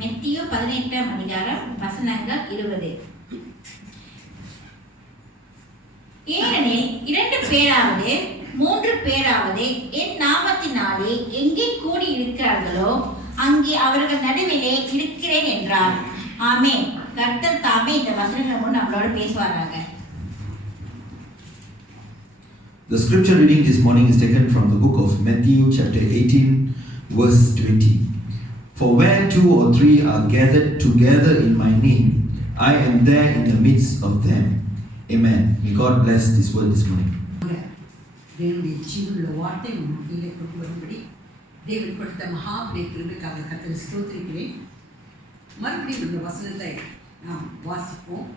மத்தேயு 18ஆம் அதிகாரம் வசனங்கள் 20. ஏனெனில் 2 பேராவது 3 பேராவது என் நாமத்தினாலே எங்கே கூடி இருக்கிறார்களோ அங்கே அவர்கள் நடுவிலே இருக்கிறேன் என்றார். ஆமென். கர்த்தர் தாமே இந்த வசனங்கள் மூலம் நம்மளோட பேசுவாராங்க. The scripture reading this morning is taken from the book of Matthew chapter 18 verse 20. For where 2 or 3 are gathered together in my name, I am there in the midst of them. Amen. May God bless this word this morning. தேவனுடைய ஜீவனுள்ள வார்த்தை நம்ம கீழே கொண்டு வரும்படி தேவன் கொடுத்த மகாபெரிய கிருபைக்காக கர்த்தரை ஸ்தோத்திரிக்கிறேன். மறுபடியும் இந்த வசனத்தை நாம் வாசிப்போம்.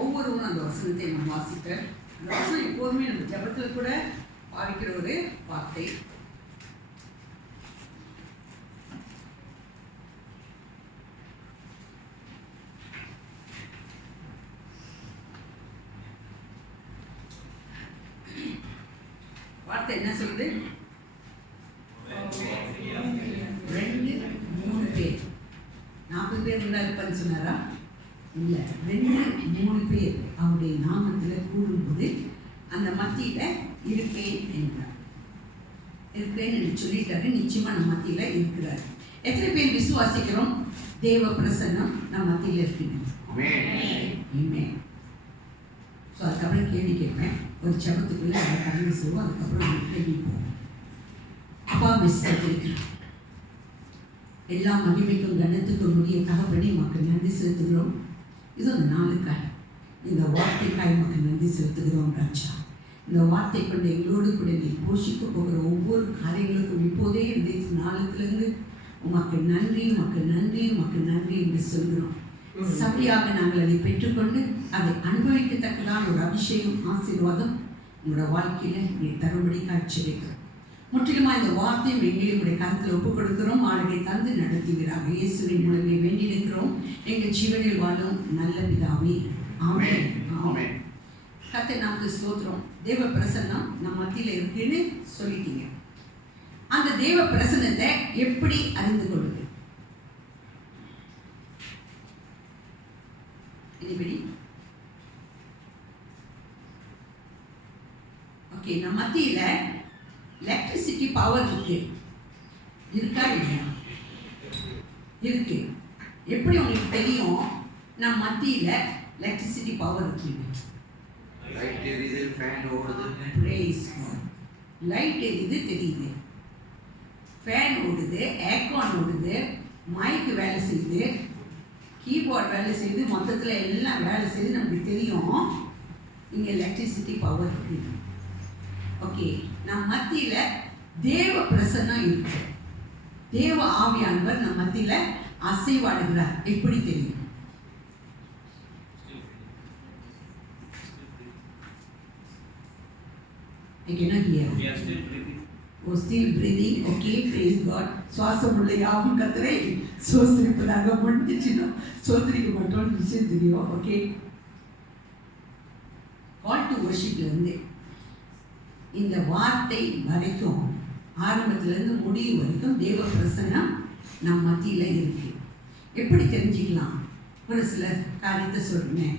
ஒவ்வொருவரும் அந்த வசனத்தை நாம் வாசிக்க, அந்த வசனம் எப்போதுமே நம்ம ஜபத்தில் கூட பாவிக்கிற ஒரு வார்த்தை. வார்த்தை என்ன சொல்லுது? 2 3 பேர். 40 பேர் இருந்தா இருப்பான்னு சொன்னாரா? இல்லை, 2 3 பேர் அவருடைய நாமத்தில் கூடும்போது அந்த மத்தியில் இருப்பேன் என்றார். இருப்பேன் என்று சொல்லிட்டாரு. நிச்சயமா நம்ம மத்தியில் இருக்கிறார். எத்தனை பேர் விசுவாசிக்கிறோம் தேவ பிரசன்னம் நம்ம மத்தியில் இருக்கணும்? ஆமென். ஸோ அதுக்கப்புறம் கேள்வி கேட்பேன். ஒரு ஜபத்துக்குள்ளே அதை கடந்து சொல்லுவோம். அதுக்கப்புறம் கேள்வி போவோம். அப்பா மிஸ்டேக்கு எல்லா மகிமைக்கும் கனத்துக்கும் முடிய தகப்பனே மக்கள் நன்றி செலுத்துகிறோம். இது அந்த நாளுக்காக இந்த வார்த்தைக்காய் மக்கள் நன்றி செலுத்துகிறோம் ராஜா. இந்த வார்த்தை கொண்டு எங்களோடு கூட நீ போஷிக்க போகிற ஒவ்வொரு காரியங்களுக்கும் இப்போதே இந்த நாளுக்குலேருந்து உமக்கு நன்றி, உமக்கு நன்றி, உமக்கு நன்றி என்று சொல்கிறோம். சபையாக நாங்கள் அதை பெற்றுக்கொண்டு அதை அனுபவிக்கத்தக்கதான ஒரு அபிஷேகம், ஆசீர்வாதம் உங்களோட வாழ்க்கையில் நீ தரும்படி காட்சி வைக்கிறோம். முற்றிலுமாக இந்த வார்த்தையும் எங்களையும் உடைய கருத்தில் ஒப்புக் கொடுக்கிறோம். ஆளுகை தந்து நடத்துகிறாங்க. இயேசுவின் மூலமே வேண்டியிருக்கிறோம் எங்கள் ஜீவனில் வாழும் நல்ல பிதாவே. ஆமென். ஆமென். கர்த்தர் நமக்கு ஸ்தோத்திரம். தேவ பிரசன்னம் நம்ம மத்தியில் இருக்குன்னு சொல்லிட்டீங்க. அந்த தேவ பிரசன்னத்தை எப்படி அறிந்து கொள்வது? Anybody? ஓகே, நம்ம மத்தியில் எலக்ட்ரிசிட்டி பவர் இருக்கா இல்லையா? இருக்கு. எப்படி உங்களுக்கு தெரியும் நம்ம மத்தியில் எலக்ட்ரிசிட்டி பவர் இருக்கு? லைட் எரியுது, ஃபேன் ஓடுது. Praise God. லைட் எரியுது தெரியுது, ஃபேன் ஓடுது, ஏர்கான் ஓடுது, மைக் வேலை செய்யுது, கீபோர்ட் வேலை செய்யுது, மொத்தத்தில் எல்லாம் வேலை செய்து நமக்கு தெரியும் இங்கே எலக்ட்ரிசிட்டி பவர் இருக்குது. ஓகே, நம் மத்தியில் தேவ பிரசன்னம் இருக்கு. தேவ ஆவியானவர் நம் மத்தியில் அசைவாடுகிறார். எப்படி தெரியும்? I cannot hear. Yes, still breathing. Oh, still breathing. Okay, praise God. சுவாசம் உள்ள யாவும் கர்த்தரை சோஸ்திரிப்பதாக முடிஞ்சிச்சுன்னா சோதரிக்க மாட்டோம்னு விஷயம் தெரியும். ஓகே, கால் டு வர்ஷிப்லேருந்து இந்த வார்த்தை வரைக்கும், ஆரம்பத்திலேருந்து முடிவு வரைக்கும் தேவ பிரசன்னம் நம் மத்தியில் இருக்கு. எப்படி தெரிஞ்சுக்கலாம்? ஒரு சில காரியத்தை சொல்றேன்.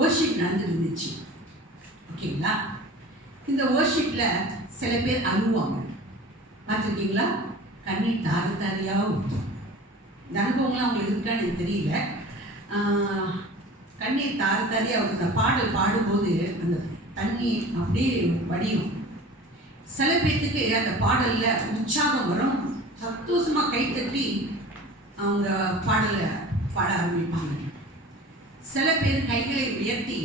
வர்ஷிப் நடந்துருந்துச்சு. ஓகேங்களா? இந்த வர்ஷிப்பில் சில பேர் அழுவாங்க. பார்த்துருக்கீங்களா? கண்ணீர் தார தாரியாக ஊற்றும். இந்த அனுபவங்கள்லாம் அவங்களுக்கு இருக்கான்னு எனக்கு தெரியல. கண்ணீர் தார தாரியாக ஊற்றுற பாடல் பாடும்போது அந்த தண்ணி அப்படியே வடியும். சில பேர்த்துக்கு அந்த பாடலில் உற்சாகம் வரும், சந்தோஷமாக கைத்தட்டி அவங்க பாடலை பாட ஆரம்பிப்பாங்க. சில பேர் கைகளை உயர்த்தி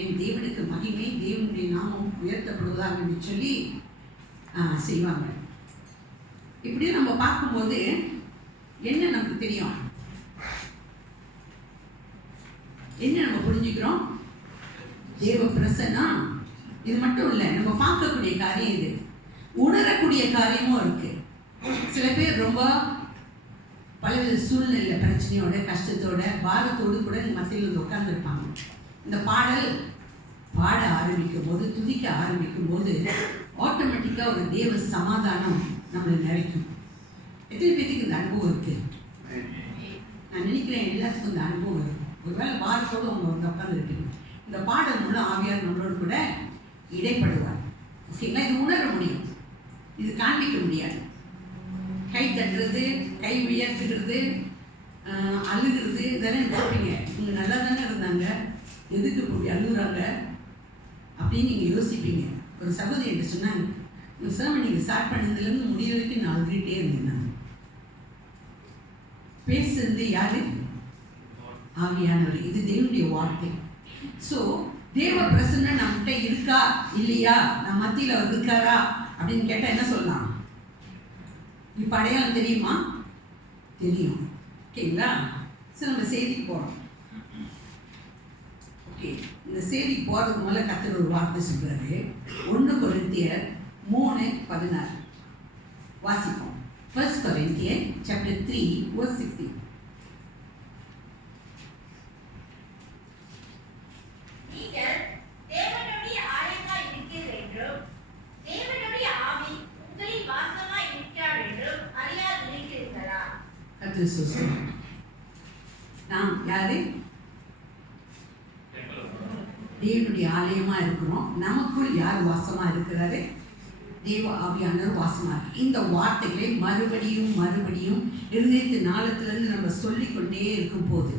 என் தேவனுக்கு மகிமை, தேவனுடைய நாமம் உயர்த்தப்படுவதாக சொல்லி செய்வாங்க. இப்படி நம்ம பார்க்கும்போது என்ன நமக்கு தெரியும்? என்ன நம்ம புரிஞ்சுக்கிறோம்? தேவ பிரசன்னம் இது மட்டும் இல்லை, நம்ம பார்க்கக்கூடிய காரியம் இது, உணரக்கூடிய காரியமும் இருக்கு. சில பேர் ரொம்ப பலவித சூழ்நிலை பிரச்சனையோட, கஷ்டத்தோட, பாரத்தோடு கூட மத்தியில் வந்து உட்கார்ந்துருப்பாங்க. இந்த பாடல் பாட ஆரம்பிக்கும் போது, துதிக்க ஆரம்பிக்கும் போது ஆட்டோமேட்டிக்காக ஒரு தேவ சமாதானம் நம்மளை நிறைக்கும். எத்தனை பேருக்கு இந்த அனுபவம் இருக்கு? நான் நினைக்கிறேன் எல்லாத்துக்கும் இந்த அனுபவம் இருக்கும். ஒருவேளை வாரத்தோடு அவங்க வந்து உட்காந்துருக்கீங்க. இந்த பாடல் மூலம் ஆவியார் நம்மளோடு கூட இடைப்படுவார். ஓகேங்களா? இது உணர முடியும், இது காண்பிக்க முடியாது. கை தட்டுறது, கை உயர்த்துகிறது, அழுகிறது, இதெல்லாம் பார்ப்பீங்க. இவங்க நல்லா தானே இருந்தாங்க, எதுக்கு இப்படி அழுகுறாங்க அப்படின்னு நீங்கள் யோசிப்பீங்க. ஒரு சகோதரி என்று சொன்னாங்க, உங்கள் சேவை நீங்கள் ஸ்டார்ட் பண்ணதுலேருந்து முடிய வரைக்கும் நான் அழுதுகிட்டே இருந்தேன். நான் பேசுறது யாரு? ஆவியானவர். இது தேவனுடைய வார்த்தை. ஸோ தேவ பிரசன்னம் நம்மகிட்ட இருக்கா இல்லையா, நம்ம மத்தியில் அவர் இருக்காரா அப்படின்னு கேட்டால் என்ன சொல்லலாம்? இப்போ அடையாளம் தெரியுமா? தெரியும். ஓகேங்களா? ஸோ நம்ம செய்திக்கு போகிறோம். ஓகே, இந்த செய்திக்கு போகிறதுக்கு முதல்ல கர்த்தர் ஒரு வார்த்தை சொல்கிறாரு. 1 கொரிந்தியர் 3:16 வாசிப்போம். 1 Corinthians chapter 3 verse 16. நீங்கள் தேவனுடைய ஆலயமாய் இருக்கிறீர்கள் என்றும் தேவனுடைய ஆவி உங்களில் வாசமாய் இருக்கிறார் என்றும் அறியாதிருக்கிறீர்களா? கர்த்தர் சொல்கிறார். நாம் யாரு? தேவனுடைய ஆலயமா இருக்கிறோம். நமக்குள் யார் வாசமா இருக்கிறாரு? தேவ ஆவியானவர் வாசமா இருக்கு. இந்த வார்த்தைகளை மறுபடியும் மறுபடியும் இருதயத்து நாளத்திலிருந்து நம்ம சொல்லிக்கொண்டே இருக்கும் போது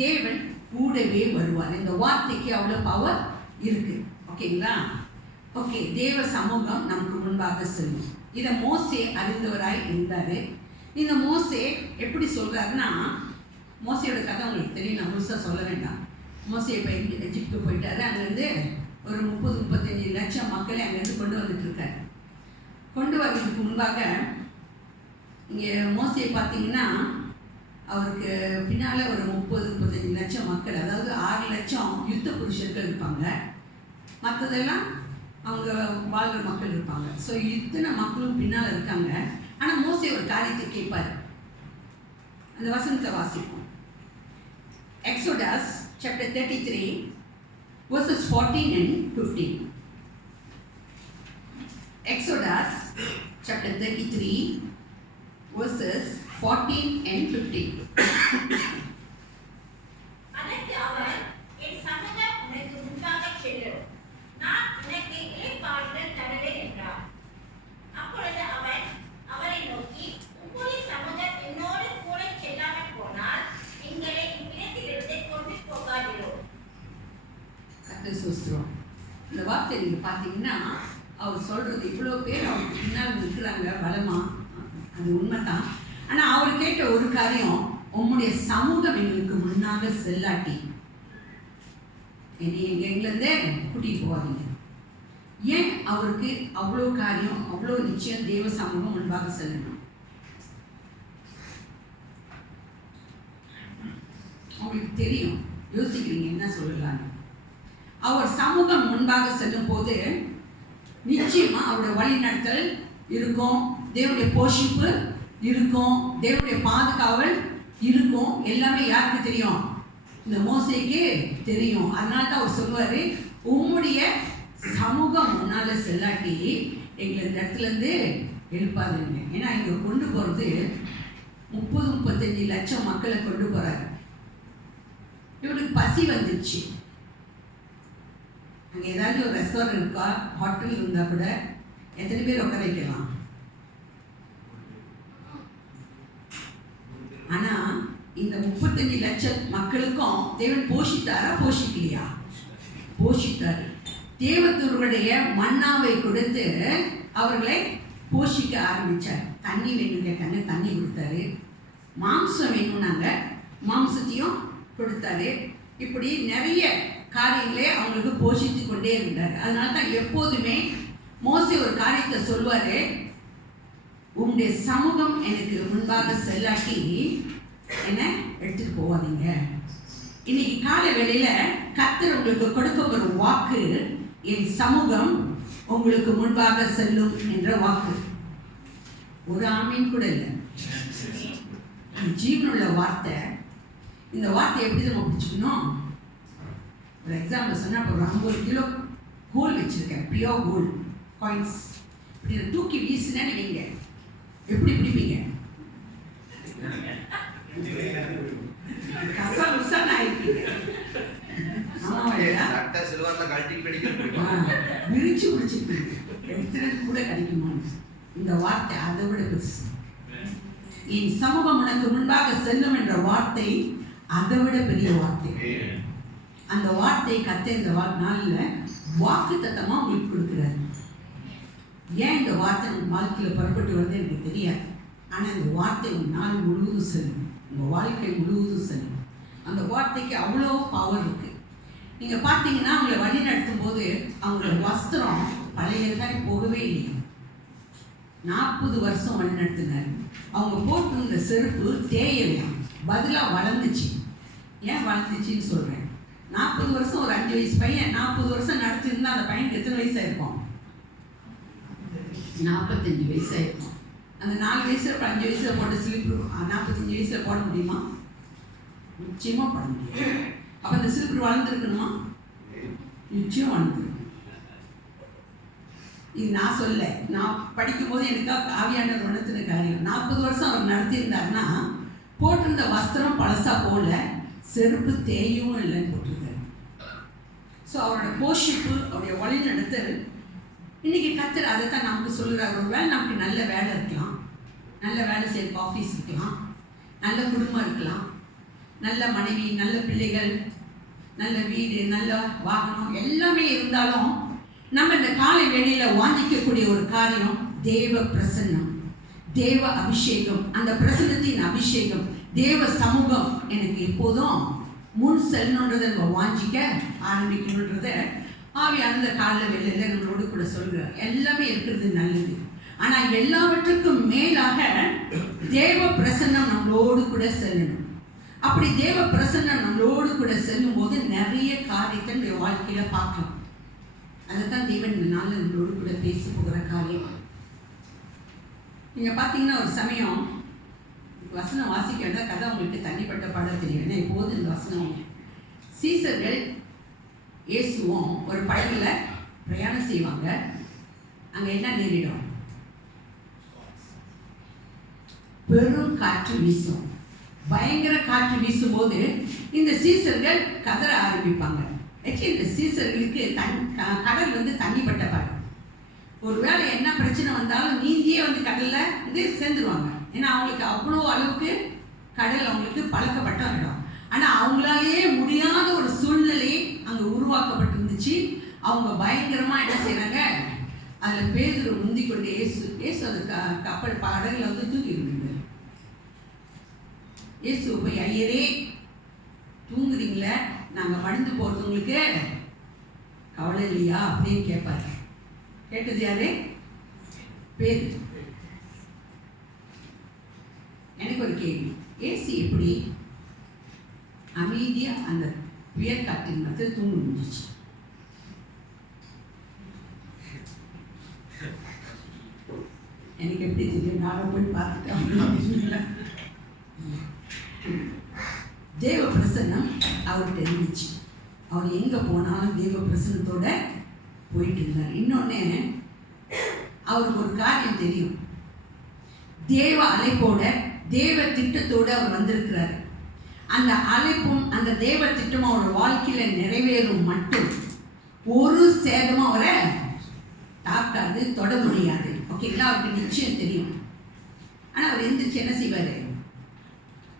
தேவன் கூடவே வருவார். இந்த வார்த்தைக்கு அவ்வளோ பவர் இருக்கு. ஓகேங்களா? ஓகே, தேவ சமூகம் நமக்கு முன்பாக செல்லும். இதை மோசே அறிந்தவராய் இருந்தார். இந்த மோசே எப்படி சொல்றாருன்னா, மோசையோட கதை உங்களுக்கு தெரியும், நான் முழுசாக சொல்ல வேண்டாம். மோசே இப்போ எஜிப்துக்கு போயிட்டாரு. அங்கேருந்து ஒரு 30-35 லட்சம் மக்களை அங்கேருந்து கொண்டு வந்துட்டு இருக்காரு. கொண்டு வர்றதுக்கு முன்பாக இங்கே மோசையை பார்த்தீங்கன்னா அவருக்கு பின்னால் ஒரு 30-35 லட்சம் மக்கள், அதாவது 6 லட்சம் யுத்த புருஷர்கள் இருப்பாங்க, மற்றதெல்லாம் அவங்க வாழ்கிற மக்கள் இருப்பாங்க. ஸோ இத்தனை மக்களும் பின்னால் இருக்காங்க. ஆனால் மோசே ஒரு காரியத்தை கேட்பார். அந்த வசனத்தை வாசிப்போம். Exodus chapter 33 verses 14 and 15. Exodus chapter 33 verses 14 and 15. அதற்கு அவர், என் சமூகம் உனக்கு முன்பாக செல்லும், நான் உனக்கு இளைப்பாறுதல் தருவேன் என்றார். அப்பொழுது அவன் அவரை நோக்கி, உங்களுடைய சமூகம் என்னோடு கூட செல்லாமல் போனால் எங்களை இவ்விடத்திலிருந்து கொண்டு போகாதிரோ. கர்த்தர் ஸ்தோத்திரம். இந்த வார்த்தை நீங்கள் பார்த்தீங்கன்னா அவர் சொல்கிறது, இவ்வளோ பேர் அவருக்கு பின்னால் நிற்கிறாங்க பலமா, அது உண்மைதான். ஆனால் அவர் கேட்ட ஒரு காரியம், உம்முடைய சமூகம் எங்களுக்கு முன்னாக செல்லாட்டி என்னை எங்கேருந்தே கூட்டிகிட்டு போவாதீங்க. ஏன் அவருக்கு அவ்வளோ காரியம், அவ்வளோ நிச்சயம் தேவ சமூகம் முன்பாக செல்லணும்? உங்களுக்கு தெரியும், யோசிக்கிறீங்க என்ன சொல்லலான்னு. அவர் சமூகம் முன்பாக செல்லும் போது நிச்சயமா அவருடைய வழிநடத்தல் இருக்கும், தேவனுடைய போஷிப்பு இருக்கும், தேவனுடைய பாதுகாவல் இருக்கும். எல்லாமே யாருக்கு தெரியும்? இந்த மோசேக்கு தெரியும். அதனால தான் அவர் சொல்லுவாரு, உம்முடைய சமூகம் முன்னால செல்லாட்டி எங்களை இந்த இடத்துல இருந்து எழுப்பாதுங்க. ஏன்னா இங்க கொண்டு போறது 30-35 லட்சம் மக்களை கொண்டு போறாரு. இவனுக்கு பசி வந்துச்சு. அங்கே ஏதாவது ஒரு ரெஸ்டாரண்ட் இருக்கா, ஹோட்டல் இருந்தால் கூட எத்தனை பேர் உட்கார வைக்கலாம்? ஆனால் இந்த 35 லட்சம் மக்களுக்கும் தேவன் போஷித்தாரா, போஷிக்கலையா? போஷித்தார். தேவதூர்களுடைய மன்னாவை கொடுத்து அவர்களை போஷிக்க ஆரம்பித்தார். தண்ணி வேணும் கேட்டாங்க, தண்ணி கொடுத்தாரு. மாம்சம் வேணும்னாங்க, மாம்சத்தையும் கொடுத்தாரு. இப்படி நிறைய காரியங்களே அவங்களுக்கு போஷித்து கொண்டே இருந்தார். அதனால தான் எப்போதுமே மோசே ஒரு காரியத்தை சொல்வாரு, உங்களுடைய சமூகம் எனக்கு முன்பாக செல்லாட்டி என்ன எடுத்துட்டு போவாதீங்க. இன்னைக்கு காலை வேளையில கர்த்தர் உங்களுக்கு கொடுக்க ஒரு வாக்கு, என் சமூகம் உங்களுக்கு முன்பாக செல்லும் என்ற வாக்கு. ஒரு ஆமீன் கூட இல்லை, ஜீவனுள்ள வார்த்தை. இந்த வார்த்தை எப்படி நம்ம பிடிச்சிக்கணும்? ஒரு எக்ஸாம்பிள் சொன்னால், இப்போ 50 கிலோ கோல் வச்சுருக்கேன், பியோர் கோல்டு காயின்ஸ். இப்படி தூக்கி வீசினேன்னு வைங்க, எப்படி பிடிப்பீங்க? விரிச்சு பிடிச்சிட்டு எடுத்துறது கூட கிடைக்குமா? இந்த வார்த்தை அதை விட பெருசு. என் சமூகம் உனக்கு முன்பாக செல்லும் என்ற வார்த்தை அதை விட பெரிய வார்த்தை. அந்த வார்த்தையை கத்த இந்த நாளில் வாக்கு தத்தமா உங்களுக்கு கொடுக்குறாரு. ஏன் இந்த வார்த்தை உங்கள் வாழ்க்கையில் புறப்பட்டு வருது எனக்கு தெரியாது. ஆனால் இந்த வார்த்தை உங்கள் நாள் முழுவதும் செல்லும், உங்கள் வாழ்க்கை முழுவதும் செல்லும். அந்த வார்த்தைக்கு அவ்வளோ பவர் இருக்கு. நீங்கள் பார்த்தீங்கன்னா அவங்களை வழி நடத்தும் போது அவங்களோட வஸ்திரம் பழையதாக போகவே இல்லை. 40 வருஷம் வழி நடத்தினார். அவங்க போட்டு இந்த செருப்பு தேயலையாம், பதிலாக வளர்ந்துச்சு. ஏன் வளர்ந்துச்சின்னு சொல்கிறேன், 40 வருஷம் ஒரு 5 வயசு பையன் 40 வருஷம் நடத்திருந்தா அந்த பையனுக்கு எத்தனை வயசாக இருக்கும்? 45 வயசாக இருக்கும். அந்த 4 வயசில் 5 வயசில் போட்ட ஸ்லிப்பு 45 வயசில் போட முடியுமா? நிச்சயமாக போட முடியும். அப்போ அந்த ஸ்லிப்பு வளர்ந்துருக்கணுமா? நிச்சயம் வளர்ந்துருக்கும். இது நான் சொல்ல, நான் படிக்கும்போது எனக்கு ஆவியானவர் உணர்த்தின காரியம். 40 வருஷம் அவர் நடத்தியிருந்தாருன்னா போட்டிருந்த வஸ்திரம் பழசா போல, செருப்பு தேயும் இல்லைன்னு போட்டிருக்காரு. ஸோ அவரோட போஷிப்பு, அவருடைய வழி நடத்தல் இன்னைக்கு கத்தர் அதை தான் நமக்கு சொல்கிறார். ஒரு வேலை நமக்கு நல்ல வேலை இருக்கலாம், நல்ல வேலை செய்ய ஆஃபீஸ் இருக்கலாம், நல்ல குடும்பம் இருக்கலாம், நல்ல மனைவி, நல்ல பிள்ளைகள், நல்ல வீடு, நல்ல வாகனம் எல்லாமே இருந்தாலும் நம்ம இந்த காலை வேளையில் வாங்கிக்கக்கூடிய ஒரு காரியம் தேவ பிரசன்னம், தேவ அபிஷேகம். அந்த பிரசன்னத்தின் அபிஷேகம், தேவ சமூகம் எனக்கு எப்போதும் முன் செல்லணுன்றதை நம்ம வாஞ்சிக்க ஆரம்பிக்கணுன்றத ஆவியானந்த கால வேளையில் நம்மளோடு கூட சொல்கிறார். எல்லாமே இருக்கிறது நல்லது, ஆனால் எல்லாவற்றுக்கும் மேலாக தேவ பிரசன்னம் நம்மளோடு கூட செல்லணும். அப்படி தேவ பிரசன்னம் நம்மளோடு கூட செல்லும் போது நிறைய காரியத்தை நம்முடைய வாழ்க்கையில பார்க்கலாம். அதைத்தான் தேவன் இந்த நாளில் நம்மளோடு கூட பேச போகிற காரியம். நீங்க பார்த்தீங்கன்னா ஒரு சமயம் வசனம் வாசிக்க வேண்டாம், கதை உங்களுக்கு தனிப்பட்ட பாடம் தெரியும். ஏன்னா இப்போது இந்த வசனம், சீசர்கள் இயேசுவும் ஒரு படகுல பிரயாணம் செய்வாங்க. அங்கே என்ன நேரிடும்? பெரும் காற்று வீசும். பயங்கர காற்று வீசும் போது இந்த சீசர்கள் கதற ஆரம்பிப்பாங்க. ஆக்சுவலி இந்த சீசர்களுக்கு கடல் வந்து தண்ணி பட்ட பாடு. ஒருவேளை என்ன பிரச்சனை வந்தாலும் நீந்தியே வந்து கடலில் வந்து சேர்ந்துருவாங்க. ஏன்னா அவங்களுக்கு அவ்வளோ அளவுக்கு கடல் அவங்களுக்கு பழக்கப்பட்ட இடம். ஆனால் அவங்களாலேயே முடியாத ஒரு சூழ்நிலை அங்கே உருவாக்கப்பட்டிருந்துச்சு. அவங்க பயங்கரமாக என்ன செய்கிறாங்க, அதில் பேதுரு முந்தி கொண்டு ஏசு அது கப்பல் படகுல வந்து தூக்கிடுங்க. இயேசு போய், ஐயரே தூங்குறீங்களே, நாங்கள் மடிந்து போகிறது உங்களுக்கு கவலை இல்லையா அப்படின்னு கேட்பாரு. கேட்டது யாரு? பேதுரு. எனக்கு ஒரு கேள்வி, ஏசி எப்படி அமைதியாக அந்த புயல் காற்றின் மத்தியில் தூங்க முடிஞ்சிச்சு? எனக்கு எப்படி தெரியும்? நானும் போய் பார்த்துட்டேன். தேவ பிரசன்னம் அவர்கிட்ட இருந்துச்சு. அவர் எங்கே போனாலும் தேவ பிரசன்னத்தோட போயிட்டு இருந்தார். இன்னொன்று, அவருக்கு ஒரு காரியம் தெரியும். தேவ அழைப்போட, தேவ திட்டத்தோடு அவர் வந்திருக்கிறார். அந்த அழைப்பும் அந்த தேவ திட்டமும் அவரோட வாழ்க்கையில் நிறைவேறும் மட்டும் ஒரு சேதமும் அவரை தாக்காது, தொட முடியாது. ஓகேங்களா? அவருக்கு நிச்சயம் தெரியும். ஆனால் அவர் எந்திரிச்சு என்ன செய்வார்?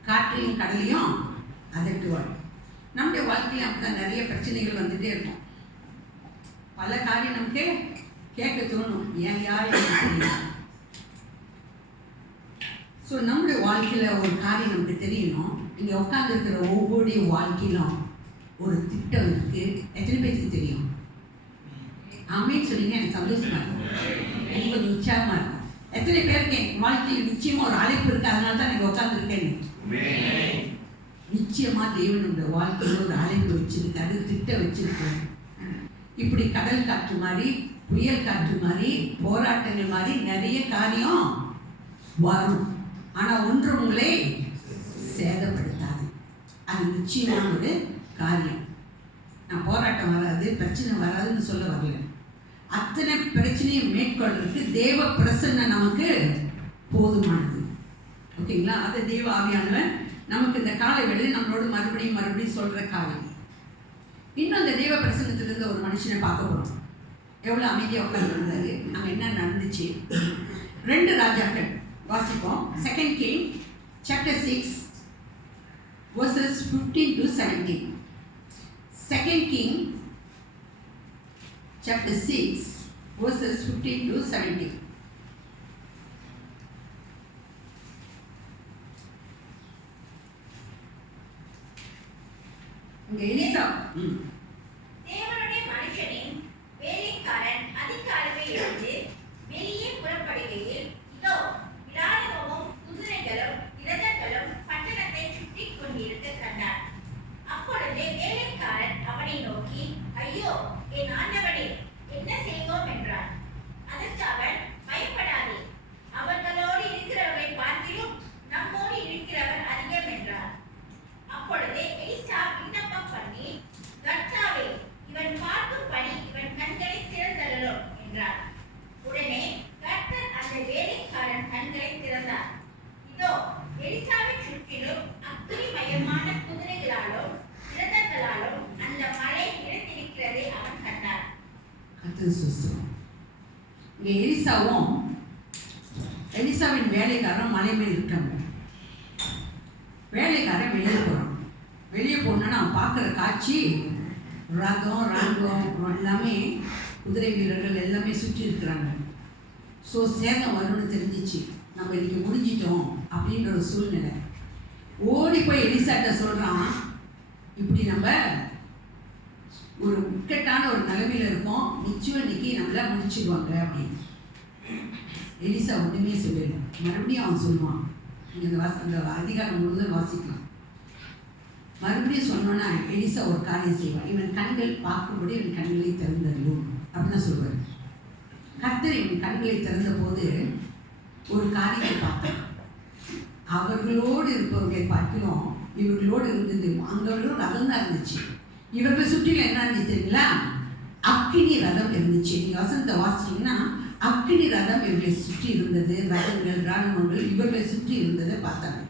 காற்றையும் கடலையும் அதட்டுவார். நம்முடைய வாழ்க்கையில் அப்படிதான் நிறைய பிரச்சனைகள் வந்துட்டே இருக்கும். பல காரியம் நமக்கு கேட்க தோணும், ஏன் யார் தெரியும். ஸோ நம்முடைய வாழ்க்கையில் ஒரு காரியம் நமக்கு தெரியணும். இங்கே உட்காந்துருக்கிற ஒவ்வொரு வாழ்க்கையிலும் ஒரு திட்டம் இருக்குது. எத்தனை பேருக்கு தெரியும்? ஆமேன்னு சொன்னீங்க, எனக்கு சந்தோஷமா இருக்கும், எனக்கு கொஞ்சம் உற்சாகமாக இருக்கும். எத்தனை பேருக்கு என் வாழ்க்கையில் நிச்சயமாக ஒரு அழைப்பு இருக்குது, அதனால தான் நீங்கள் உட்காந்துருக்கேன்னு? நிச்சயமாக தேவனுடைய வாழ்க்கையில் ஒரு அழைப்பு வச்சிருக்காரு, திட்டம் வச்சிருக்காரு. இப்படி கடல் காற்று மாதிரி, புயல் காற்று மாதிரி, போராட்டங்கள் மாதிரி நிறைய காரியம் வரும். ஆனால் ஒன்று உங்களை சேதப்படுத்தாது. அது நிச்சயமான ஒரு காரியம். நான் போராட்டம் வராது, பிரச்சனை வராதுன்னு சொல்ல வரல. அத்தனை பிரச்சனையும் மேற்கொள்றதுக்கு தேவ பிரசன்னம் நமக்கு போதுமானது. ஓகேங்களா? அதை தேவ ஆவியானவர் நமக்கு இந்த காலை வேளையில் நம்மளோட மறுபடியும் சொல்கிற காரியம். இன்னும் அந்த தேவ பிரசன்னத்திலிருந்து ஒரு மனுஷனை பார்க்க போகிறோம். எவ்வளோ அமைதியாக உட்காந்துருந்தாரு. அங்கே என்ன நடந்துச்சு? 2 ராஜாக்கள் வாசிப்போம். 2 King chapter 6 verses 15 to 17. 2 King chapter 6 verses 15 to 17. இங்கே எலிசா தேவனுடைய மனுஷனின் வேலைக்காரன் அதிகாலமே எழுந்து வெளியே புறப்படுகையில், இதோ இராணுவமும் குதிரைகளும் இரதங்களும் பட்டணத்தை சுற்றிக் கொண்டிருக்க கண்டான். அப்பொழுது வேலைக்காரன் அவனை நோக்கி, ஐயோ என் ஆண்டவனே, என்ன செய்வோம் என்றான். அதற்கு அவன், பயப்படாதே, அவர்களோடு இருக்கிறவரை பார்க்கிலும் நம்மோடு இருக்கிறவர் அதிகம் என்றான். அப்பொழுது எலிசா விண்ணப்பம் பண்ணி, கர்த்தாவே, இவன் பார்க்கும் பணி இவன் கண்களை திறந்தருளும் என்றார். உடனே கர்த்தர் அந்த வேலைக்காரன் கண்களை திறந்தார். இதோ எலிசாவை சுற்றிலும் அக்கினிமயமான குதிரைகளாலும் இரதங்களாலும் அந்த மலை நிறைந்திருக்கிறதை அவன் கண்டார். இங்கே எலிசாவின் வேலைக்காரன் மலை மேல் இருக்காங்க. வேலைக்காரன் வெளியே போகிறான். வெளியே போனோன்னா அவன் பார்க்குற காட்சி ரகம் எல்லாமே குதிரை வீரர்கள் எல்லாமே சுற்றி இருக்கிறாங்க. ஸோ சேதம் வரும்னு தெரிஞ்சிச்சு. நம்ம இன்னைக்கு முடிஞ்சிட்டோம் அப்படின்ற ஒரு சூழ்நிலை. ஓடி போய் எலிசாட்ட சொல்கிறான், இப்படி நம்ம ஒரு இக்கட்டான ஒரு நிலைமையில் இருக்கோம், நிச்சயம் இன்னைக்கு நம்மள முடிச்சிடுவாங்க அப்படின்னு. எலிசா ஒன்றுமே சொல்லலை. மறுபடியும் அவன் சொல்லுவான். நீங்கள் அந்த அதிகாரம் முழுவதும் வாசிக்கலாம். மறுபடியும் சொன்னோன்னா எலிசா ஒரு காரியம் செய்வான். இவன் கண்கள் பார்க்கும்படி இவன் கண்களை திறந்தருளும் அப்படின்னு சொல்லுவார். கர்த்தர் இவன் கண்களை திறந்த போது ஒரு காரியத்தை பார்த்தான். அவர்களோடு இருப்பவர்களை பார்க்கிறோம், இவர்களோடு இருந்தது அங்கவர்களும் ரதம் தான் இருந்துச்சு. இவர்கள் சுற்றிலும் என்ன இருந்துச்சு தெரியுங்களா? அக்கினி ரதம் இருந்துச்சு. நீங்கள் வசனத்தை வாசிச்சிங்கன்னா அக்கினி ரதம் இவர்களை சுற்றி இருந்தது. ரதங்கள் இராணுவங்கள் இவர்களை சுற்றி இருந்ததை பார்த்தாங்க.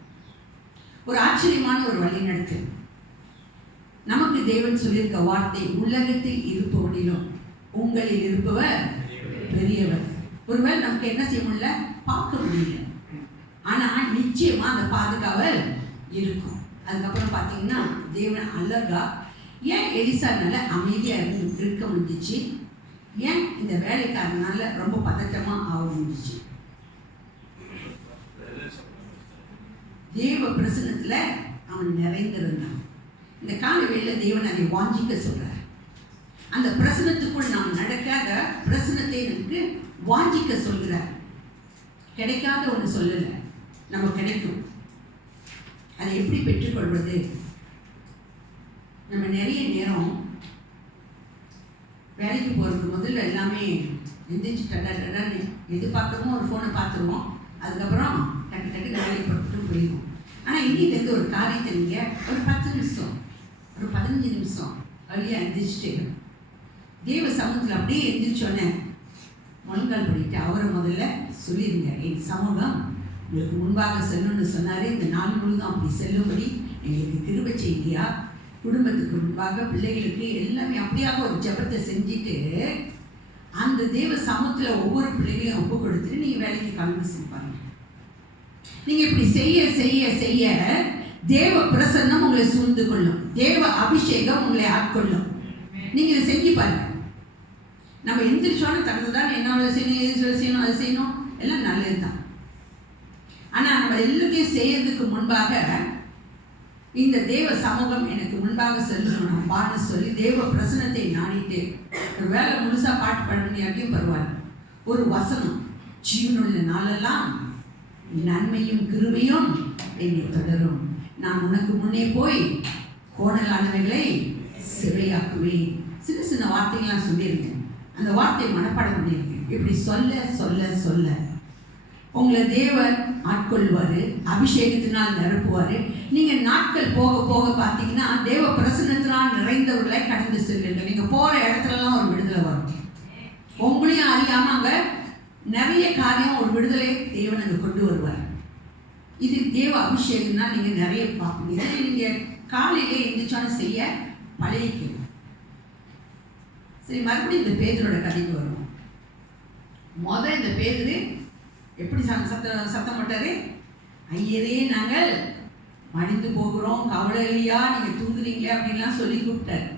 ஒரு ஆச்சரியமான ஒரு வழிநடத்து. நமக்கு தேவன் சொல்லியிருக்க வார்த்தை, உலகத்தில் இருப்பவனிலும் உங்களில் இருப்பவர் பெரியவர். ஒருவேளை நமக்கு என்ன செய்ய முடியல, பார்க்க முடியல, ஆனால் நிச்சயமா அந்த பாதுகாவல் இருக்கும். அதுக்கப்புறம் பார்த்தீங்கன்னா தேவன் அழகா ஏன் எலிசானால அமைதியாக இருக்க முடிஞ்சிச்சு, ஏன் இந்த வேலைக்காரனால ரொம்ப பதட்டமாக ஆக முடிஞ்சிச்சு? தேவ பிரசன்னத்தில் அவன் நிறைந்திருந்தான். இந்த காலவேளையில் தேவன் அதை வாஞ்சிக்க சொல்றார். அந்த பிரசனத்துக்குள் நாம் நடக்காத பிரசனத்தை எனக்கு வாஞ்சிக்க சொல்கிறார். கிடைக்காத ஒன்று சொல்லலை, நம்ம கிடைக்கும். அதை எப்படி பெற்றுக்கொள்வது? நம்ம நிறைய நேரம் வேலைக்கு போகிறதுக்கு முதல்ல எல்லாமே எந்திரிச்சு டடான்னு எது பார்க்குறோமோ ஒரு ஃபோனை பார்த்துருவோம். அதுக்கப்புறம் டக்கு டக்குன்னு வேலைக்கு போட்டு போயிடுவோம். ஆனால் இன்னிலேருந்து ஒரு காரியத்தை நீங்கள் ஒரு 10 நிமிஷம் ஒரு 15 நிமிஷம் வழியாக எந்திரிச்சிட்டு தேவ சமூகத்தில் அப்படியே எந்திரிச்சோன்னே முழங்கால் பண்ணிட்டு அவரை முதல்ல சொல்லிடுங்க, என் சமூகம் உங்களுக்கு முன்பாக செல்லணும்னு சொன்னார். இந்த நாள் முழுதும் அப்படி செல்லும்படி எங்களுக்கு கிருபை செய்தியா. குடும்பத்துக்கு முன்பாக பிள்ளைகளுக்கு எல்லாமே அப்படியாக ஒரு ஜெபத்தை செஞ்சுட்டு அந்த தேவ சமூகத்தில் ஒவ்வொரு பிள்ளைகளையும் ஒப்பு கொடுத்துட்டு நீங்கள் வேலைக்கு கலந்து செய்வாங்க. நீங்கள் இப்படி செய்ய செய்ய செய்ய தேவ பிரசன்னம் உங்களை சூழ்ந்து கொள்ளும். தேவ அபிஷேகம் உங்களை ஆட்கொள்ளும். நீங்கள் இதை செஞ்சு பாருங்க. நம்ம எந்திரிச்சோன்னு தனது தான் என்ன செய்யணும், எது செய்யணும், அது செய்யணும், எல்லாம் நல்லது தான். ஆனால் நம்ம எல்லாத்தையும் செய்யறதுக்கு முன்பாக இந்த தேவ சமூகம் எனக்கு முன்பாக செல்லணும் பாட்டு சொல்லி தேவ பிரசனத்தை நாடிட்டு ஒரு வேலை முழுசா பாட்டு பண்ணி அப்படியும் பரவாயில்ல. ஒரு வசனம், ஜீவனுள்ள நாளெல்லாம் நன்மையும் கிருபையும் என்னை தொடரும், நான் உனக்கு முன்னே போய் கோணலானவைகளை சிறையாக்குவேன். சின்ன சின்ன வார்த்தைகள்லாம் சொல்லியிருக்கேன். அந்த வார்த்தையை மனப்பாடம் பண்ணியிருக்கேன். இப்படி சொல்ல சொல்ல சொல்ல உங்களை தேவன் ஆட்கொள்வார், அபிஷேகத்தினால் நிரப்புவார். நீங்கள் நாட்கள் போக போக பார்த்தீங்கன்னா தேவ பிரசன்னத்தினால் நிறைந்தவர்களை கடந்து செல்லுங்கள். நீங்கள் போகிற இடத்துலலாம் ஒரு விடுதலை வரும். உங்களையும் அறியாமல் அங்கே நிறைய காரியம் ஒரு விடுதலை தேவன் அங்கே கொண்டு வருவார். இது தேவ அபிஷேகம்னா நீங்கள் நிறைய பார்ப்பீங்க. இதை நீங்கள் காலையில் எந்திரிச்சாலும் செய்ய பழகிக்கணும். சரி, மறுபடியும் இந்த பேதுரோட கதைக்கு வருவோம். இந்த பேதுரு எப்படி சத்தம் போட்டாரு? ஐயரே, நாங்கள் மடிந்து போகிறோம், கவலை இல்லையா, நீங்க தூங்குறீங்களே அப்படின்லாம் சொல்லி கூப்பிட்டாரு.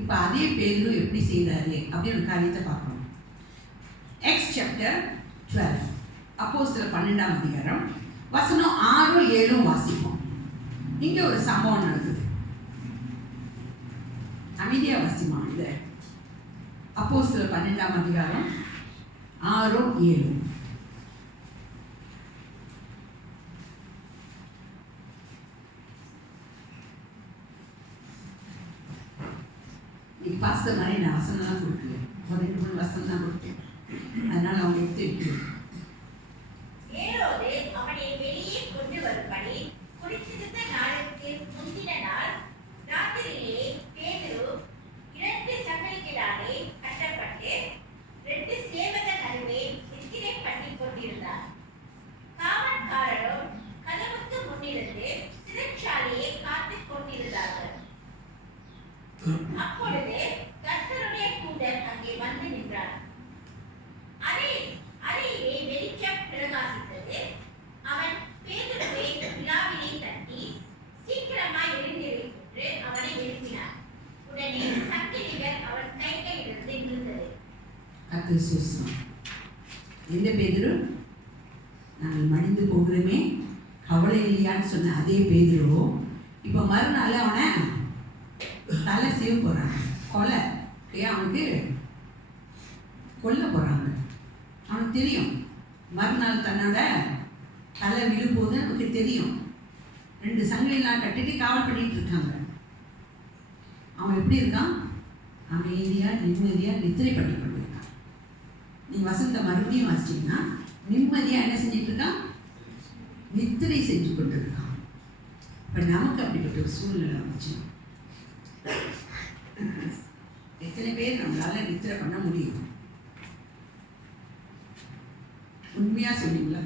இப்ப அதே பேதுரு எப்படி செய்தாரு அப்படின்னு ஒரு காரியத்தை பார்க்கணும். Acts chapter 12, அப்போஸ்தலர் 12ஆம் அதிகாரம் வசனம் 6, 7 வாசிப்போம். இங்க ஒரு சம்பவம் நடக்குது. அமைதியா வாசிமா. இது அப்போஸ்தலர் 12ஆம் அதிகாரம் 6, 7. இன்னைக்கு பாஸ்டர் மாதிரி நான் வசனம்லாம் கொடுக்கல, ஒரு 2-3 வசனம் தான் கொடுத்தேன். அதனால அவங்க எடுத்து வைக்கிறேன். ஏரோது அவனை வெளியே கொண்டு வரும்படி குறித்திருந்த நாளுக்கு முந்தின நாள் ராத்திரியிலே பேதுரு 2 சங்கிலிகளாலே கட்டப்பட்டு 2 சேவகர் நடுவே நித்திரை பண்ணிக் கொண்டிருந்தார். காவல்காரரும் கதவுக்கு முன்னிருந்து சிறைச்சாலையை காத்துக் கொண்டிருந்தார்கள். அப்பொழுது கர்த்தருடைய தூதன் அங்கே வந்து நின்றார். அறையிலே வெளிச்சம் பிரகாசித்தது. அவன் பேதுருவை விழாவிலே தட்டி, சீக்கிரமாய் எழுந்திரு என்று அவனை எழுப்பினார். உடனே சங்கிலிகள் அவன் கைகளிலிருந்து விழுந்தது. எந்த பேதுரு? நாங்கள் மடிந்து போகிறோமே, கவலை இல்லையான்னு சொன்ன அதே பேதுரு இப்ப மறுநாள் அவனை தலை சீவ போறாங்க. கொலை, அவனுக்கு கொல்ல போறாங்க. அவனுக்கு தெரியும் மறுநாள் தன்னோட தலை விழும்போது நமக்கு தெரியும். 2 சங்கிலாம் கட்டிட்டு காவல் பண்ணிட்டு இருக்காங்க. அவன் எப்படி இருக்கான்? அமைதியா நிம்மதியா நித்திரை பண்ணி கொண்டிருக்கான். நீ வசந்த மறுபடியும் வாசிச்சீங்கன்னா நிம்மதியா என்ன செஞ்சுட்டு இருக்கான்? நித்திரை செஞ்சு கொண்டு இருக்கான். இப்ப நமக்கு அப்படிப்பட்ட ஒரு சூழ்நிலை வந்துச்சு. எத்தனை பேர் நம்மளால நித்திரை பண்ண முடியும்? உண்மையா சொன்னீங்களா?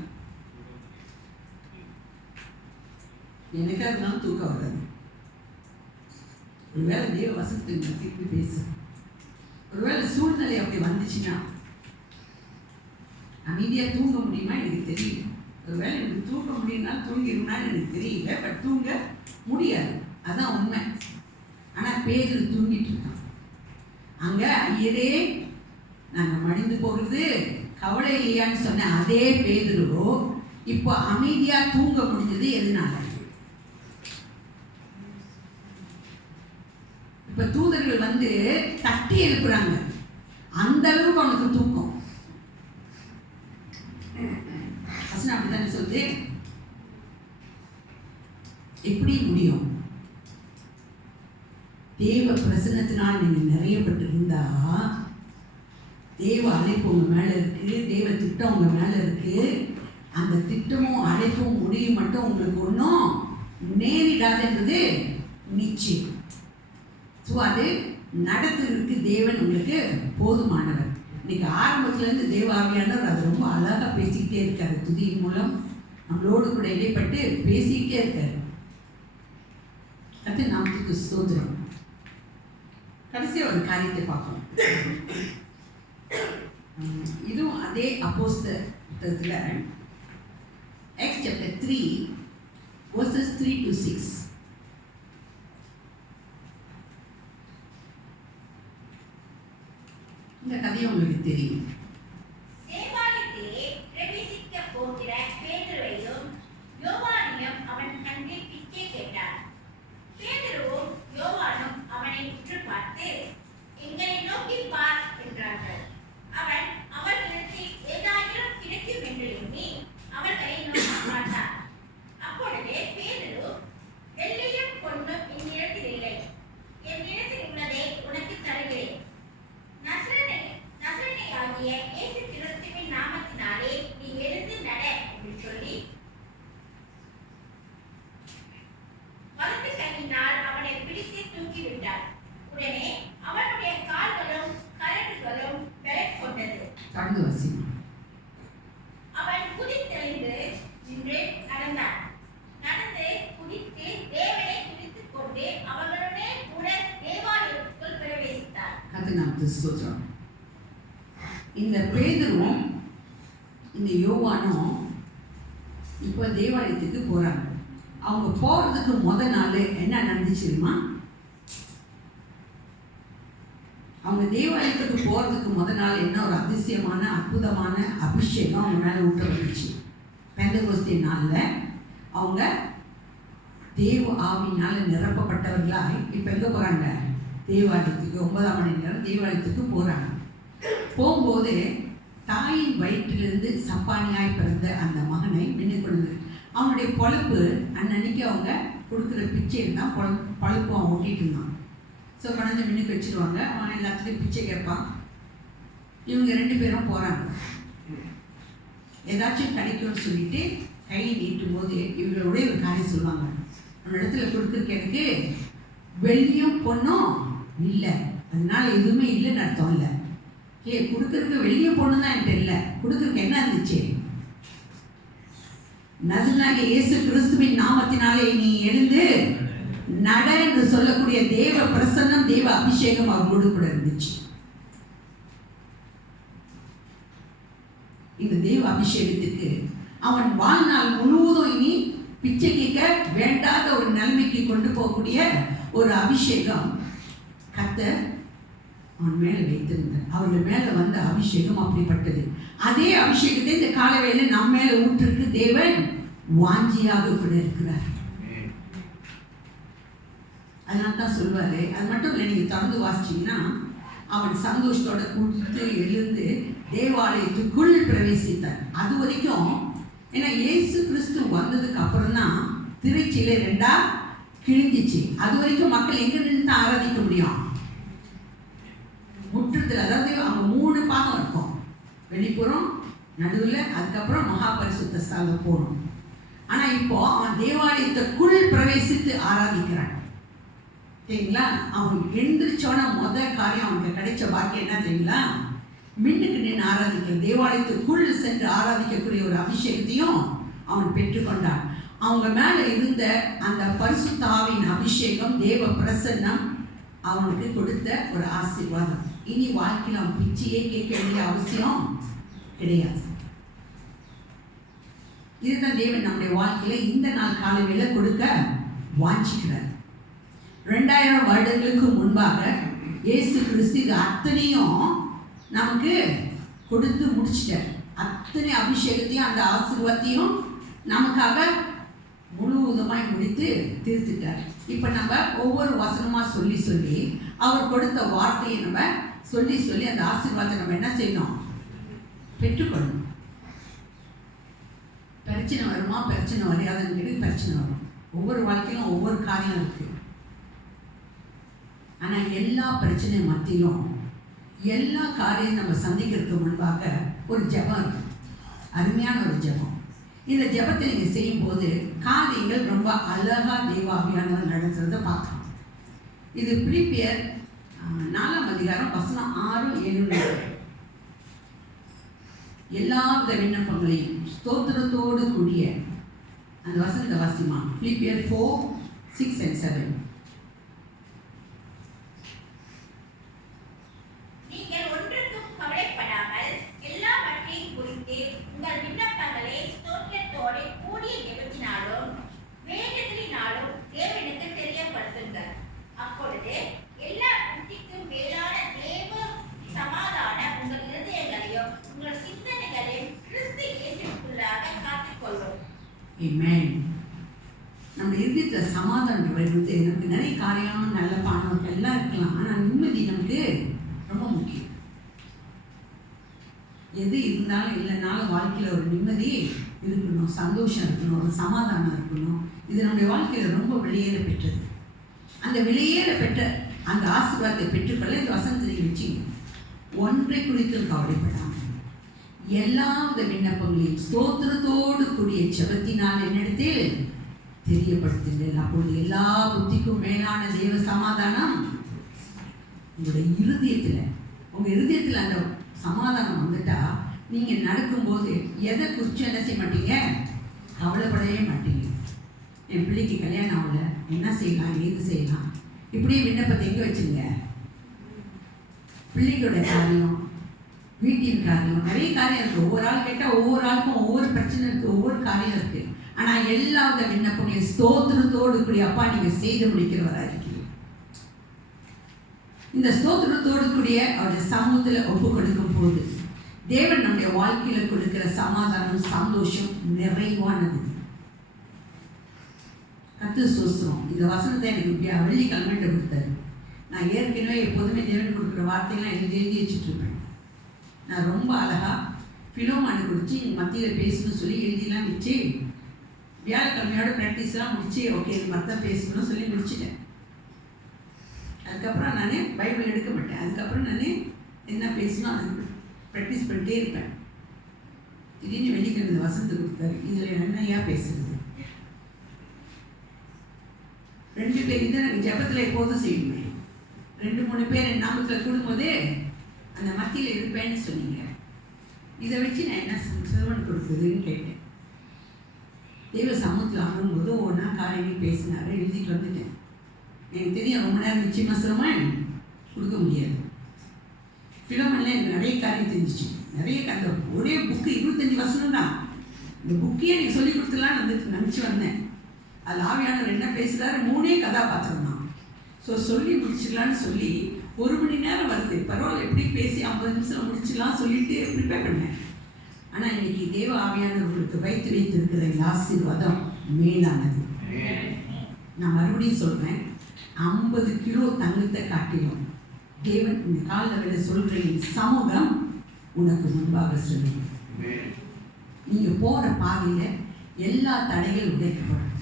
எனக்கு அதெல்லாம் தூக்கம் வராது. ஒருவேளை தேவ வசனத்தை திருப்பி பேசு. ஒருவேளை சூழ்நிலை அப்படி வந்துச்சுன்னா அமைதியா தூங்க முடியுமா எனக்கு தெரியல. ஒருவேளை எனக்கு தூங்க முடியும்னா தூங்கிடும்னான்னு எனக்கு தெரியல. பட் தூங்க முடியாது, அதான் உண்மை. ஆனா பேதுரு தூங்கிட்டு இருக்கான். அங்க ஐயரே, நாங்க மடிந்து போகிறது கவலை இல்லையான்னு சொன்ன அதே பேதுரு இப்போ அமைதியா தூங்க முடிஞ்சது எதனால? இப்ப தூதர்கள் வந்து தட்டி எழுப்புறாங்க. அந்த அளவுக்கு அவனுக்கு தூக்கம். அப்படித்தானே சொல்லுது. எப்படி முடியும்? தேவ பிரசன்னத்தினால் நீங்க நிறையப்பட்டு இருந்தா, தேவ அழைப்பு உங்க மேல இருக்கு, தேவ திட்டம் உங்க மேல இருக்கு. அந்த திட்டமும் அழைப்பும் முடியும் மட்டும் உங்களுக்கு ஒன்றும் நேரிடாதுன்றது நிச்சயம். ஸோ அது நடத்துறதுக்கு தேவன் உங்களுக்கு போதுமானவர். இன்னைக்கு ஆரம்பத்துல இருந்து தேவ ஆவியானவர் அது ரொம்ப அழகா பேசிக்கிட்டே இருக்காரு. துதியின் மூலம் நம்மளோடு கூட இடைப்பட்டு பேசிக்கிட்டே இருக்காரு. அது நாமத்துக்கு ஸ்தோத்திரம். கடைசியா ஒரு காரியத்தை பார்ப்போம். இதுவும் அதே அப்போஸ்தலத்துல Acts chapter 3 verses 3 to 6. இந்த கதையை உங்களுக்கு தெரியும். தேவாலயத்திலே பிரவேசிக்க போகிற பேதுருவையும் யோவானையும் அவன் கண்டு பிச்சை கேட்டான். பேதுருவும் யோவானும் அவனை உற்று பார்த்து, எங்களை நோக்கி பார் என்றார்கள். அவன் அவர்களிடத்தில் ஏதாயிரம் கிடைக்கும் என்று எண்ணி அவர்களை நோக்கி பார்த்தான். அப்பொழுது பேதுரு, வெள்ளியும் பொன்னும் என்னிடத்தில் இல்லை, என்னிடத்தில் உள்ளதை உனக்கு தருகிறேன். நசரேயனாகிய கர்த்தருக்கு ஸ்தோத்திரம். இந்த பேதுருவும் இந்த யோவானும் இப்போ தேவாலயத்துக்கு போகிறாங்க. அவங்க போகிறதுக்கு நாள் என்ன நடந்துச்சு தெரியுமா? அவங்க தேவாலயத்துக்கு போகிறதுக்கு நாள் என்ன ஒரு அதிசயமான அற்புதமான அபிஷேகம் அவங்க மேலே ஊட்டப்பட்டுச்சு. பெந்தகோஸ்தே நாளில் அவங்க தேவ ஆவியினால் நிரப்பப்பட்டவர்களாக இப்போ எங்கே போகிறாங்க? தேவாலயத்துக்கு 9ஆம் மணி நேரம் தேவாலயத்துக்கு போகிறாங்க. போகும்போது தாயின் வயிற்றிலிருந்து சப்பானியாய் பிறந்த அந்த மகனை மின்னிக்கொண்டு அவனுடைய பொழப்பு அன்னன்னைக்கு அவங்க கொடுக்குற பிச்சையில் தான் பழுப்பு அவன் ஓட்டிகிட்டு இருந்தான். ஸோ கொண்டாந்து மின்னுக்கு வச்சுருவாங்க. அவன் எல்லாத்துலேயும் பிச்சை கேட்பான். இவங்க 2 பேரும் போகிறாங்க. ஏதாச்சும் கிடைக்கும்னு சொல்லிட்டு கை நீட்டும் போது இவங்களுடைய ஒரு காரியம் சொல்லுவாங்க. நம்ம இடத்துல கொடுக்குறக்கு எனக்கு வெள்ளியும் பொண்ணும் இல்லை, அதனால எதுவுமே இல்லைன்னு அர்த்தம் இல்லை. கொடுக்குறதுக்கு வெள்ளியும் பொண்ணு தான் என்கிட்ட இல்லை, கொடுக்குறதுக்கு என்ன இருந்துச்சு? நசரேயனாகிய இயேசு கிறிஸ்துவின் நாமத்தினாலே நீ எழுந்து நட என்று சொல்லக்கூடிய தேவ பிரசன்னம், தேவ அபிஷேகம் அவர்களோடு கூட இருந்துச்சு. இந்த தேவ அபிஷேகத்துக்கு அவன் வாழ்நாள் முழுவதும் இனி பிச்சை கேட்க வேண்டாத ஒரு நிலைமைக்கு கொண்டு போகக்கூடிய ஒரு அபிஷேகம் கர்த்தர் அவன் மேலே வைத்திருந்தார். அவர்கள் மேலே வந்த அபிஷேகம் அப்படிப்பட்டது. அதே அபிஷேகத்தை இந்த காலவேளையில் நம்ம மேலே ஊற்றுக்கு தேவன் வாஞ்சியாக கூட இருக்கிறார். அதனால தான் சொல்வாரு. அது மட்டும் இல்லை, நீங்கள் தொடர்ந்து வாசிச்சீங்கன்னா அவன் சந்தோஷத்தோட கூட்டு எழுந்து தேவாலயத்துக்குள் பிரவேசித்தார். அது வரைக்கும் ஏன்னா இயேசு கிறிஸ்து வந்ததுக்கு அப்புறம் தான் திரைச்சீலை 2ஆ கிழிஞ்சிச்சு. அது வரைக்கும் மக்கள் எங்க நின்று தான் ஆராதிக்க முடியும்? முற்றத்தில். அதாவது அவங்க 3 பாகம் இருக்கும். வெளிப்புறம், நடுவில், அதுக்கப்புறம் மகா பரிசுத்த ஸ்தலம் போகணும். ஆனால் இப்போ அவன் தேவாலயத்துக்குள் பிரவேசித்து ஆராதிக்கிறான். சரிங்களா? அவன் எழுந்திரிச்சோன்னா காரியம் அவனுக்கு கிடைச்ச பாக்கியம் என்ன தெரியுங்களா? மின்னுக்கு நின்று ஆராதிக்கிற, தேவாலயத்துக்குள் சென்று ஆராதிக்கக்கூடிய ஒரு அபிஷேகத்தையும் அவன் பெற்றுக்கொண்டான். அவங்க மேலே இருந்த அந்த பரிசுத்த ஆவியின் அபிஷேகம், தேவ பிரசன்னம் அவனுக்கு கொடுத்த ஒரு ஆசீர்வாதம். இனி வாழ்க்கையில் அவன் பிச்சையே கேட்க வேண்டிய அவசியம் கிடையாது. இதுதான் தேவன் நம்முடைய வாழ்க்கையில இந்த நாள் காலையில கொடுக்க வாஞ்சிக்கிறார். 2000 வருடங்களுக்கு முன்பாக இயேசு கிறிஸ்து இது அத்தனையும் நமக்கு கொடுத்து முடிச்சிட்டார். அத்தனை அபிஷேகத்தையும் அந்த ஆசீர்வாதத்தையும் நமக்காக முழுவதுமாய் முடித்து தீர்த்துட்டார். இப்போ நம்ம ஒவ்வொரு வசனமாக சொல்லி சொல்லி அவர் கொடுத்த வார்த்தையை நம்ம சொல்லி சொல்லி அந்த ஆசீர்வாதத்தை நம்ம என்ன செய்யணும்? பெற்றுக்கொள்ளணும். பிரச்சனை வருமா? பிரச்சனை வரையாதுன்னு கேட்டு பிரச்சனை வரும். ஒவ்வொரு வாழ்க்கையிலும் ஒவ்வொரு காரியம் இருக்கு. ஆனால் எல்லா பிரச்சனை மத்தியிலும் எல்லா காரியம் நம்ம சந்திக்கிறதுக்கு முன்பாக ஒரு ஜெபம் இருக்கு. அருமையான ஒரு ஜெபம். இந்த ஜெபத்தை நீங்கள் செய்யும்போது காரியங்கள் ரொம்ப அழகா தேவாவியானவர் நடத்துறதை பார்க்கலாம். இது பிலிப்பியர் 4ஆம் அதிகாரம் வசனம் 6, 7. எல்லாவித விண்ணப்பங்களையும் ஸ்தோத்திரத்தோடு கூடிய அந்த வசனத்தை வாசிமா. பிலிப்பியர் 4, 6 and 7. நீங்கள் ஒன்றுக்கும் கவலைப்படாமல் எல்லாவற்றையும் குறித்து உங்கள் விண்ணப்பங்களை ஸ்தோத்திரத்தோடு கூடிய ஜெபத்தினாலும் வேண்டுதலினாலும் தேவனுக்கு தெரியப்படுத்துங்கள். அப்பொழுது எல்லா புத்திக்கும் மேலான தேவ சமாதானம் உங்கள் இருதயங்களையும் உங்கள் சிந்தனைகளையும் கிறிஸ்து இயேசுவுக்குள்ளாக காத்துக்கொள்ளும். ஆமென். நம்ம இருதயத்தில் சமாதானம் வருது. நமக்கு நிறைய காரியம், நல்ல பணம் எல்லாம் இருக்கலாம். ஆனால் நிம்மதி நமக்கு ரொம்ப முக்கியம். எது இருந்தாலும் இல்லைனாலும் வாழ்க்கையில் ஒரு நிம்மதி இருக்கணும், சந்தோஷம் இருக்கணும், ஒரு சமாதானம் இருக்கணும். இது நம்முடைய வாழ்க்கையில் ரொம்ப வெளியேற பெற்றது. அந்த வெளியேற பெற்ற அந்த ஆசீர்வாதத்தை பெற்றுக்கொள்ள இந்த வசனத்தை வச்சு ஒன்றை குறித்து கவலைப்படாமல் எல்லாவித விண்ணப்பங்களையும் ஸ்தோத்திரத்தோடு கூடிய ஜெபத்தினால் என்னிடத்தில் தெரியப்படுத்துங்கள். அப்பொழுது எல்லா புத்திக்கும் மேலான தேவ சமாதானம் உங்களுடைய இருதயத்தில், உங்கள் இருதயத்தில் அந்த சமாதானம் வந்துட்டா நீங்கள் நடக்கும்போது எதை குறித்து என்ன செய்ய மாட்டீங்க? கவலைப்படவே மாட்டீங்க. என் பிள்ளைக்கு கல்யாணம் ஆகல, என்ன செய்யலாம், ஏது செய்யலாம், இப்படியே விண்ணப்பத்தை எங்கே வச்சுருங்க? பிள்ளைகளோட காரியம், வீட்டின் காரியம், நிறைய காரியம் இருக்குது. ஒவ்வொரு ஆள் கேட்டால் ஒவ்வொரு ஆளுக்கும் ஒவ்வொரு பிரச்சனை இருக்குது, ஒவ்வொரு காரியம் இருக்குது. ஆனால் எல்லா வித விண்ணப்பங்களையும் ஸ்தோத்திரத்தோடு கூடிய அப்பா நீங்கள் செய்து முடிக்கிறவராக இருக்கீங்க. இந்த ஸ்தோத்திரத்தோடு கூடிய அவருடைய சமூகத்தில் ஒப்பு கொடுக்கும் போது தேவன் நம்முடைய வாழ்க்கையில் கொடுக்கிற சமாதானம், சந்தோஷம் நிறைவானது. கத்து சோஸ்திரம். இந்த வசனத்தை எனக்கு வெள்ளிக்கிழமைட்டு கொடுத்தாரு. நான் ஏற்கனவே எப்போதுமே தேவன் கொடுக்குற வார்த்தையெல்லாம் எழுதி வச்சுட்ருப்பேன். நான் ரொம்ப அழகாக ஃபிலோமானு குறித்து மத்தியில் பேசணும்னு சொல்லி எழுதிலாம் வச்சு வியாழக்கிழமையோட ப்ராக்டிஸ்லாம் முடிச்சு ஓகே இது மாதிரி தான் பேசணும்னு சொல்லி முடிச்சிட்டேன். அதுக்கப்புறம் நான் பைபிள் எடுக்க மாட்டேன். அதுக்கப்புறம் நான் என்ன பேசணும் அது ப்ராக்டிஸ் பண்ணிட்டே இருப்பேன். திடீர்னு வெள்ளிக்கிழமை இந்த வசனத்தை கொடுத்தாரு. இதில் என்னையா பேசுறது? 2 பேர் இதை எனக்கு ஜபத்தில் எப்போதும் செய்யுமே. 2-3 பேர் என் நாமத்தில் கூடும்போதே அந்த மத்தியில் இருப்பேன்னு சொன்னீங்க. இதை வச்சு நான் என்ன சர்வன் கொடுக்குறதுன்னு கேட்டேன். தெய்வ சமூகத்தில் ஆகும்போது ஒன்றா காரியங்கள் பேசினாரு. எழுதிட்டு வந்துட்டேன். எனக்கு தெரியும் ரொம்ப நேரம் நிச்சயமாக சிரமம் கொடுக்க முடியாது. ஃபிலோமனில் எனக்கு நிறைய காரியம் தெரிஞ்சிச்சு. நிறைய அந்த ஒரே புக்கு 25 வசனம் தான். இந்த புக்கையே எனக்கு சொல்லி கொடுத்துலான்னு வந்து நினச்சி வந்தேன். அதில் ஆவியானவர் என்ன பேசுகிறாரு? 3 கதாபாத்திரம் தான். ஸோ சொல்லி முடிச்சிடலான்னு சொல்லி 1 மணி நேரம் வருது. பரவாயில்ல, எப்படி பேசி 50 நிமிஷம் முடிச்சிடலாம் சொல்லிட்டு ப்ரிப்பேர் பண்ணேன். ஆனால் இன்னைக்கு தேவ ஆவியானவர்களுக்கு வைத்திருக்கிற இந்த ஆசீர்வாதம் மேலானது. நான் மறுபடியும் சொல்கிறேன், 50 கிலோ தங்கத்தை காட்டிலும் தேவன் இந்த காலவில் சொல்கிற சமூகம் உனக்கு முன்பாக சொல்லுங்க. நீங்கள் போகிற பாதையில் எல்லா தடைகள் உடைக்கப்படும்.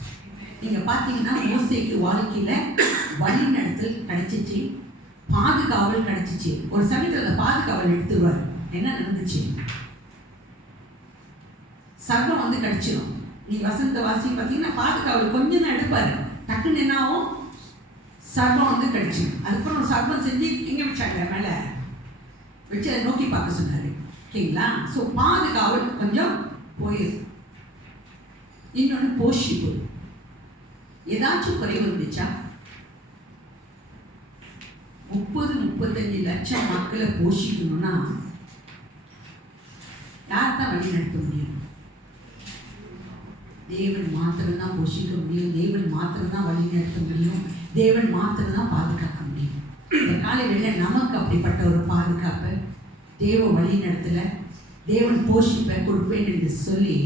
நீங்கள் பார்த்தீங்கன்னா மோசேக்கு வாழ்க்கையில் வழி நடத்தல் கிடைச்சிச்சு, பாதுகாவல் கிடைச்சிச்சு. ஒரு சமயத்தில் அந்த பாதுகாவல் எடுத்துருவார். என்ன நடந்துச்சு? சர்வம் வந்து கிடைச்சிடும். நீ வசந்த வாசி பார்த்தீங்கன்னா பாதுகாவல் கொஞ்சம் தான் எடுப்பார். டக்குன்னு என்ன ஆகும்? சர்வம் வந்து கிடைச்சிடும். அதுக்கப்புறம் சர்வம் செஞ்சு எங்கே வச்சாங்க? மேலே வச்சு அதை நோக்கி பார்க்க சொன்னார். ஓகேங்களா? ஸோ பாதுகாவல் கொஞ்சம் போயிடும். இன்னொன்று போஷிப்பு. ஏதாச்சும் குறைவு இருந்துச்சா? 30-35 லட்சம் மக்களை போஷிக்கணும்னா யார் தான் வழி நடத்த முடியும்? தேவன் மாத்திரம் தான் போஷிக்க முடியும். தேவன் மாத்திரம் தான் வழி நடத்த முடியும். தேவன் மாத்திரம் தான் பாதுகாக்க முடியும். இந்த காலையில் நமக்கு அப்படிப்பட்ட ஒரு பாதுகாப்பு, தேவ வழி நடத்தல, தேவன் போஷிப்பை கொடுப்பேன் என்று சொல்லி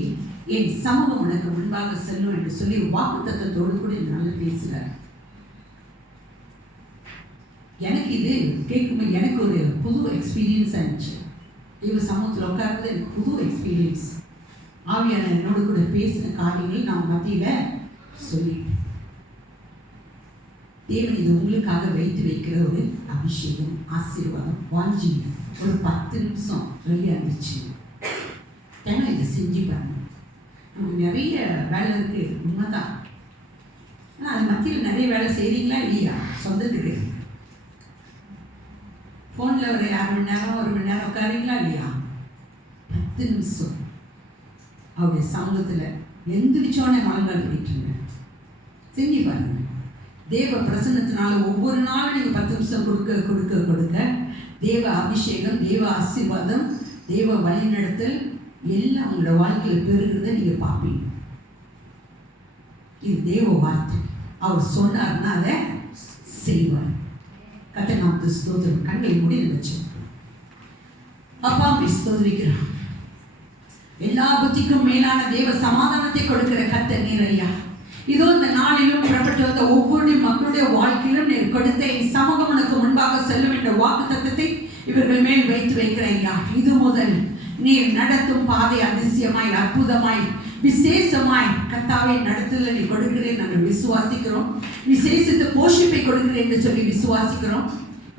என் சமூகம் உனக்கு முன்பாக செல்லும் என்று சொல்லி வாக்குத்தத்தத்தோடு கூட என்னால் பேசுகிறார். எனக்கு இது கேட்கும்போது எனக்கு ஒரு புது எக்ஸ்பீரியன்ஸ் ஆயிடுச்சு. தேவ சமூகத்தில் உட்கார்றது எனக்கு புது எக்ஸ்பீரியன்ஸ். ஆவியான என்னோட கூட பேசின காரியங்கள் நான் மத்தியில் சொல்லிட்டேன். தேவன் இது உங்களுக்காக வைக்கிற ஒரு அபிஷேகம், ஆசீர்வாதம், வாஞ்சி. ஒரு 10 நிமிஷம் வெளியாக இருந்துச்சு. ஏன்னா இதை செஞ்சு பாருங்க. நமக்கு நிறைய வேலை இருக்குது, உண்மைதான். ஆனால் அது மத்தியில் நிறைய வேலை செய்கிறீங்களா இல்லையா? சொந்தத்துக்கு ஃபோனில் ஒரு 1/2 மணி நேரம் 1 மணி நேரம் உட்காரீங்களா இல்லையா? 10 நிமிஷம் அவருடைய சமூகத்தில் எந்திரிச்சோன்னே மலங்கள் போயிட்டுருங்க. செஞ்சு பாருங்க. தேவ பிரசன்னத்தினால ஒவ்வொரு நாளும் நீங்கள் 10 நிமிஷம் கொடுக்க தேவ அபிஷேகம், தேவ ஆசீர்வாதம், தேவ வழிநடத்தல் எல்லாம் உங்களோட வாழ்க்கையில் பெருகிறத நீங்கள் பார்ப்பீங்க. இது தேவ வார்த்தை. அவர் சொன்னார்னா அதை செய்வார். கர்த்தர் நாமத்துக்கு ஸ்தோத்திரம். கண்களை மூடி நினைச்சு அப்பா ஸ்தோத்திரிக்கிறான். எல்லா புத்திக்கும் மேலான தேவ சமாதானத்தை கொடுக்கிற கர்த்தர் நீர் ஐயா. இதோ இந்த நாளிலும் புறப்பட்டு வந்த ஒவ்வொரு மக்களுடைய வாழ்க்கையிலும் நீர் கொடுத்த என் சமூகம் உனக்கு முன்பாக செல்லும் என்ற வாக்கு தத்தத்தை இவர்கள் மேல் வைக்கிற ஐயா. இது முதல் நீர் நடத்தும் பாதை அதிசயமாய், அற்புதமாய், விசேஷமாய் கர்த்தாவை நடத்துதல் நீ கொடுக்கிறேன் நாங்கள் விசுவாசிக்கிறோம். விசேஷத்தை போஷிப்பை கொடுக்கிறேன் என்று சொல்லி விசுவாசிக்கிறோம்.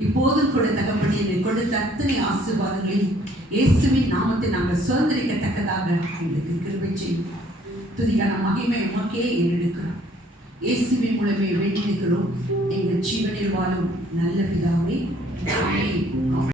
இப்போதும் கூட தகப்படி நீ கொடுத்த அத்தனை ஆசீர்வாதங்களையும் இயேசுவின் நாமத்தை நாங்கள் சுதந்திரிக்கத்தக்கதாக எங்களுக்கு கிருபை செய்யும். துதிக்கான மகிமை உமக்கே ஏறெடுக்கிறோம். இயேசுவின் மூலமே வேண்டியிருக்கிறோம் எங்கள் ஜீவனில் வாழும் நல்ல பிதாவே. ஆமென்.